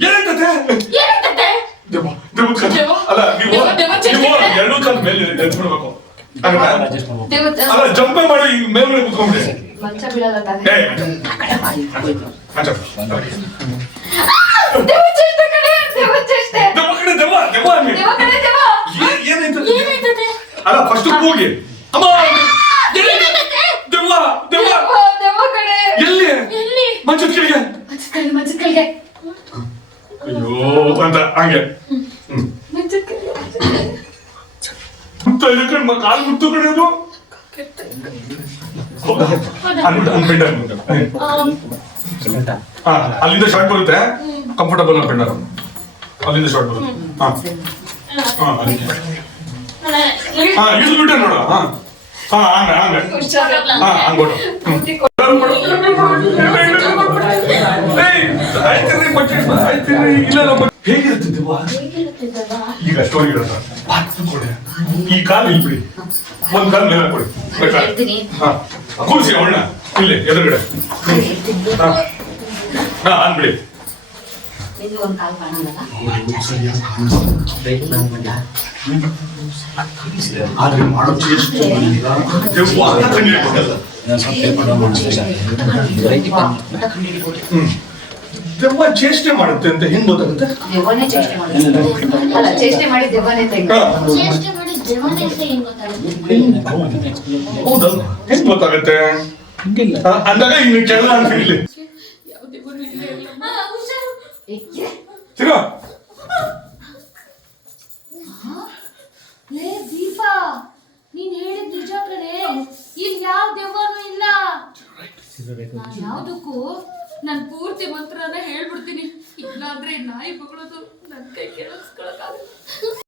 ಏನಾಯ್ತದೆ ಅಲ್ಲ ನೀವು ಎರಡು ಕಾಲ ಮೇಲೆ ಎತ್ಬಿಡ್ಬೇಕು ಅಲ್ಲ ಜಂಪೆ ಮಾಡಿ ಮೇಲ್ಗಡೆ ಕುತ್ಕೊಂಡ್ಬಿಡಿ ಮಂಚ ಬೀಳಲ್ಲ ತಾನೆ ಅಲ್ಲ ಫಸ್ಟ್ ಹೋಗಿ ಅಮ್ಮ ದೆವ್ವ ದೆವ್ವ ಎಲ್ಲಿ ಮಂಚದ ಕೆಳಗೆ ಅಯ್ಯೋ ಅಂತ ಹಂಗೆ ಕಾಲು ಮುತ್ತು ಕಡೆಯೋದು ಅಲ್ಲಿಂದ ಶಾರ್ಟ್ ಬರುತ್ತೆ ಕಂಫರ್ಟಬಲ್ ಪೆಂಡರ್ ಅಲ್ಲಿಂದ ಶಾರ್ಟ್ ಬರುತ್ತೆ ಇಳಿದು ಬಿಟ್ಟೆ ನೋಡು ಹೇಗಿರುತ್ತೆ ಈಗ ಸ್ಟೋರಿ ಇರುತ್ತೆ ಈ ಕಾಲು ಇಲ್ಲಿ ಬಿಡಿ ಒಂದ್ ಕಾಲ್ ಮೇಲೆ ಕೊಡಿ ಕೂರಿಸಿ ಅವಳನ್ನ ಇಲ್ಲಿ ಎದುರುಗಡೆ ಅನ್ಬಿಡಿ ಆದ್ರೆ ಮಾಡೋ ದೆವ್ವ ಚೇಷ್ಟೆ ಮಾಡುತ್ತೆ ಅಂತ ಹೆಂಗ್ ಗೊತ್ತಾಗುತ್ತೆ ಹೌದಲ್ಲ ಹೆಂಗ್ ಗೊತ್ತಾಗುತ್ತೆ ಅಂದಾಗ ಇನ್ನು ಕೆಳ ಅಂತ ಹೇಳಿ ದೀಪಾ ನೀನ್ ಹೇಳಿದ್ ನಿಜ ಕಣೆ ಇಲ್ಲಿ ಯಾವ ದೆವ್ವನೂ ಇಲ್ಲ ಯಾವ್ದಕ್ಕೂ ನಾನ್ ಪೂರ್ತಿ ಮಂತ್ರನ ಹೇಳ್ಬಿಡ್ತೀನಿ ಇಲ್ಲಾಂದ್ರೆ ನಾಯಿ ಬಗಳೋದು ನನ್ ಕೈ